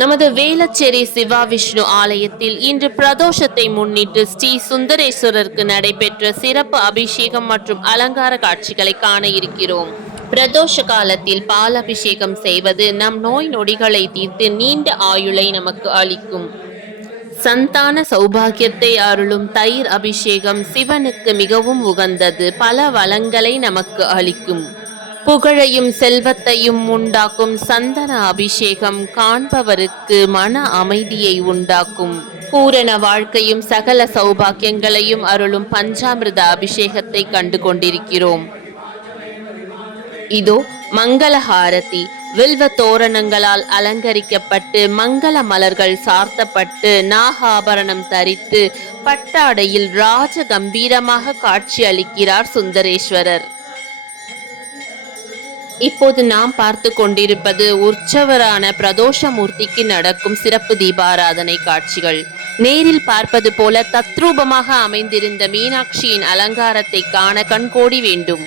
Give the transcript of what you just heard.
நமது வேளச்சேரி சிவா விஷ்ணு ஆலயத்தில் இன்று பிரதோஷத்தை முன்னிட்டு ஸ்ரீ சுந்தரேஸ்வரருக்கு நடைபெற்ற சிறப்பு அபிஷேகம் மற்றும் அலங்கார காட்சிகளை காண இருக்கிறோம். பிரதோஷ காலத்தில் பால் அபிஷேகம் செய்வது நம் நோய் நொடிகளை தீர்த்து நீண்ட ஆயுளை நமக்கு அளிக்கும். சந்தான சௌபாகியத்தை அருளும் தயிர் அபிஷேகம் சிவனுக்கு மிகவும் உகந்தது. பல வளங்களை நமக்கு அளிக்கும். புகழையும் செல்வத்தையும் உண்டாக்கும் சந்தன அபிஷேகம் காண்பவருக்கு மன அமைதியை உண்டாக்கும். பூரண வாழ்க்கையும் சகல சௌபாக்கியங்களையும் அருளும் பஞ்சாமிர்த அபிஷேகத்தை கண்டு கொண்டிருக்கிறோம். இதோ மங்களஹாரதி. வில்வ தோரணங்களால் அலங்கரிக்கப்பட்டு மங்கள மலர்கள் சார்த்தப்பட்டு நாகாபரணம் தரித்து பட்டாடையில் ராஜ கம்பீரமாக காட்சி அளிக்கிறார் சுந்தரேஸ்வரர். இப்போது நாம் பார்த்து கொண்டிருப்பது உற்சவரான பிரதோஷமூர்த்திக்கு நடக்கும் சிறப்பு தீபாராதனை காட்சிகள். நேரில் பார்ப்பது போல தத்ரூபமாக அமைந்திருந்த மீனாட்சியின் அலங்காரத்தை காண கண்கோடி வேண்டும்.